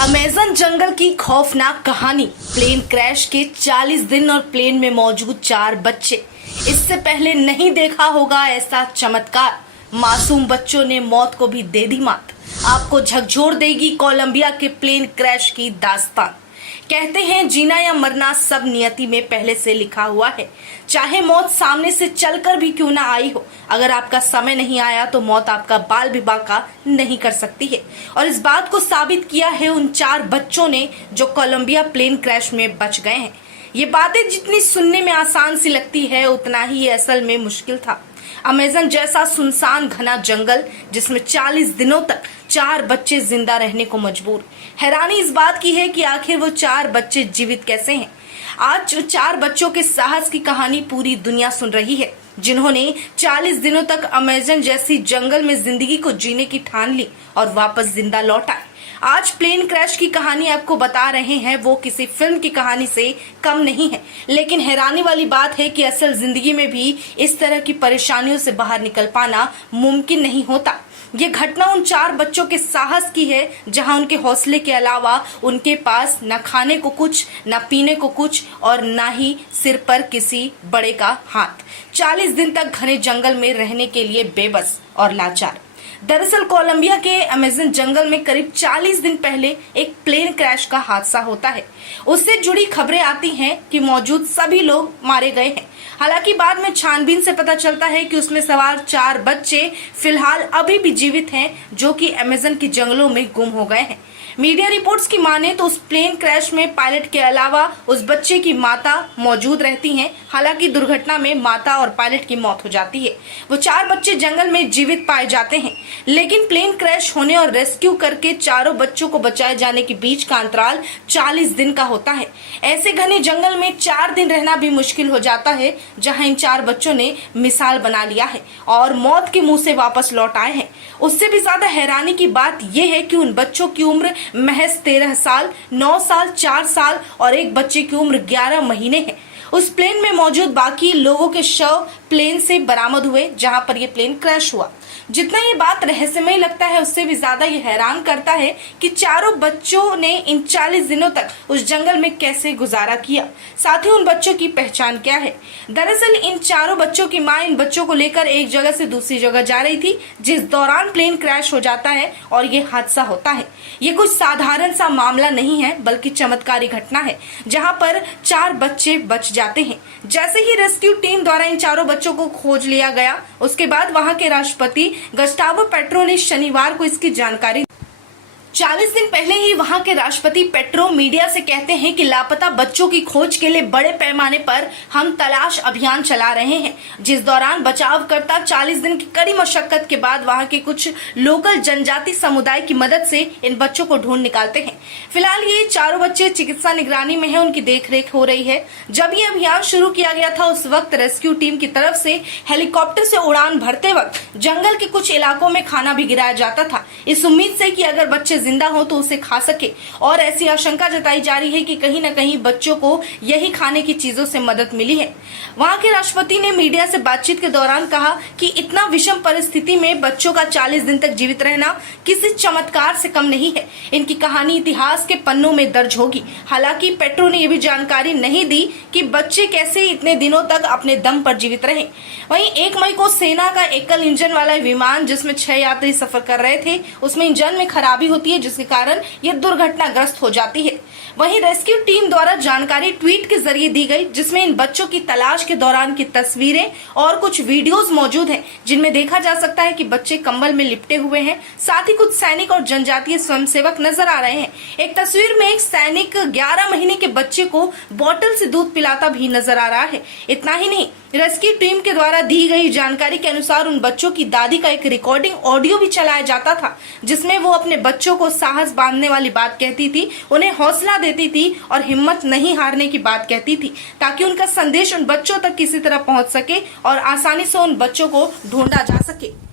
Amazon जंगल की खौफनाक कहानी। प्लेन क्रैश के 40 दिन और प्लेन में मौजूद 4 बच्चे। इससे पहले नहीं देखा होगा ऐसा चमत्कार। मासूम बच्चों ने मौत को भी दे दी मात। आपको झकझोर देगी कोलंबिया के प्लेन क्रैश की दास्तान। कहते हैं जीना या मरना सब नियति में पहले से लिखा हुआ है। चाहे मौत सामने से चलकर भी क्यों ना आई हो, अगर आपका समय नहीं आया तो मौत आपका बाल भी बांका नहीं कर सकती है। और इस बात को साबित किया है उन 4 बच्चों ने जो कोलंबिया प्लेन क्रैश में बच गए हैं। ये बातें जितनी सुनने में आसान सी लगती है, उतना ही असल में मुश्किल था। अमेज़न जैसा सुनसान घना जंगल जिसमें 40 दिनों तक 4 बच्चे जिंदा रहने को मजबूर। हैरानी इस बात की है कि आखिर वो 4 बच्चे जीवित कैसे हैं। आज 4 बच्चों के साहस की कहानी पूरी दुनिया सुन रही है, जिन्होंने 40 दिनों तक अमेज़न जैसी जंगल में जिंदगी को जीने की ठान ली और वापस जिंदा लौट आए। आज प्लेन क्रैश की कहानी आपको बता रहे हैं, वो किसी फिल्म की कहानी से कम नहीं है। लेकिन हैरानी वाली बात है कि असल जिंदगी में भी इस तरह की परेशानियों से बाहर निकल पाना मुमकिन नहीं होता। ये घटना उन 4 बच्चों के साहस की है, जहां उनके हौसले के अलावा उनके पास न खाने को कुछ, न पीने को कुछ और न ही सिर पर किसी बड़े का हाथ। 40 दिन तक घने जंगल में रहने के लिए बेबस और लाचार। दरअसल कोलंबिया के अमेज़न जंगल में करीब 40 दिन पहले एक प्लेन क्रैश का हादसा होता है। उससे जुड़ी खबरें आती हैं कि मौजूद सभी लोग मारे गए हैं। हालांकि बाद में छानबीन से पता चलता है कि उसमें सवार 4 बच्चे फिलहाल अभी भी जीवित हैं, जो कि अमेज़न के जंगलों में गुम हो गए हैं। मीडिया रिपोर्ट्स की माने तो उस प्लेन क्रैश में पायलट के अलावा उस बच्चे की माता मौजूद रहती हैं। हालांकि दुर्घटना में माता और पायलट की मौत हो जाती है। वो 4 बच्चे जंगल में जीवित पाए जाते हैं, लेकिन प्लेन क्रैश होने और रेस्क्यू करके चारों बच्चों को बचाए जाने के बीच का अंतराल 40 दिन का होता है। ऐसे घने जंगल में 4 दिन रहना भी मुश्किल हो जाता है, जहां इन 4 बच्चों ने मिसाल बना लिया है और मौत के मुंह से वापस लौट आए हैं। उससे भी ज्यादा हैरानी की बात यह है कि उन बच्चों की उम्र महज 13 साल, 9 साल, 4 साल और एक बच्चे की उम्र 11 महीने है। उस प्लेन में मौजूद बाकी लोगों के शव प्लेन से बरामद हुए जहां पर यह प्लेन क्रैश हुआ। जितना ये बात रहस्यमय लगता है, उससे भी ज्यादा ये हैरान करता है कि चारों बच्चों ने इन 40 दिनों तक उस जंगल में कैसे गुजारा किया। साथ ही उन बच्चों की पहचान क्या है। दरअसल इन चारों बच्चों की मां इन बच्चों को लेकर एक जगह से दूसरी जगह जा रही थी, जिस दौरान प्लेन क्रैश हो जाता है और ये हादसा होता है। ये कुछ साधारण सा मामला नहीं है, बल्कि चमत्कारी घटना है, जहाँ पर 4 बच्चे बच जाते हैं। जैसे ही रेस्क्यू टीम द्वारा इन चारों बच्चों को खोज लिया गया, उसके बाद वहां के राष्ट्रपति गस्टावो पेट्रो ने शनिवार को इसकी जानकारी 40 दिन पहले ही वहां के राष्ट्रपति पेट्रो मीडिया से कहते हैं कि लापता बच्चों की खोज के लिए बड़े पैमाने पर हम तलाश अभियान चला रहे हैं, जिस दौरान बचावकर्ता 40 दिन की कड़ी मशक्कत के बाद वहां के कुछ लोकल जनजाति समुदाय की मदद से इन बच्चों को ढूंढ निकालते हैं। फिलहाल ये चारों बच्चे चिकित्सा निगरानी में है, उनकी देखरेख हो रही है। जब ये अभियान शुरू किया गया था, उस वक्त रेस्क्यू टीम की तरफ से हेलीकॉप्टर से उड़ान भरते वक्त जंगल के कुछ इलाकों में खाना भी गिराया जाता था, इस उम्मीद से कि अगर बच्चे जिंदा हो तो उसे खा सके। और ऐसी आशंका जताई जा रही है कि कहीं न कहीं बच्चों को यही खाने की चीजों से मदद मिली है। वहां के राष्ट्रपति ने मीडिया से बातचीत के दौरान कहा कि इतना विषम परिस्थिति में बच्चों का 40 दिन तक जीवित रहना किसी चमत्कार से कम नहीं है। इनकी कहानी इतिहास के पन्नों में दर्ज होगी। हालांकि पेट्रो ने यह भी जानकारी नहीं दी कि बच्चे कैसे इतने दिनों तक अपने दम पर जीवित रहे। वहीं 1 मई को सेना का एकल इंजन वाला विमान, जिसमें 6 यात्री सफर कर रहे थे, उसमें इंजन में खराबी होती है, जिसके कारण यह दुर्घटनाग्रस्त हो जाती है। वहीं रेस्क्यू टीम द्वारा जानकारी ट्वीट के जरिए दी गई, जिसमें इन बच्चों की तलाश के दौरान की तस्वीरें और कुछ वीडियोस मौजूद हैं, जिनमें देखा जा सकता है कि बच्चे कंबल में लिपटे हुए हैं। साथ ही कुछ सैनिक और जनजातीय स्वयंसेवक नजर आ रहे हैं। एक तस्वीर में एक सैनिक 11 महीने के बच्चे को बोतल से दूध पिलाता भी नजर आ रहा है। इतना ही नहीं, रेस्क्यू टीम के द्वारा दी गई जानकारी के अनुसार उन बच्चों की दादी का एक रिकॉर्डिंग ऑडियो भी चलाया जाता था, जिसमें वो अपने बच्चों को साहस बांधने वाली बात कहती थी, उन्हें हौसला देती थी और हिम्मत नहीं हारने की बात कहती थी, ताकि उनका संदेश उन बच्चों तक किसी तरह पहुंच सके और आसानी से उन बच्चों को ढूंढा जा सके।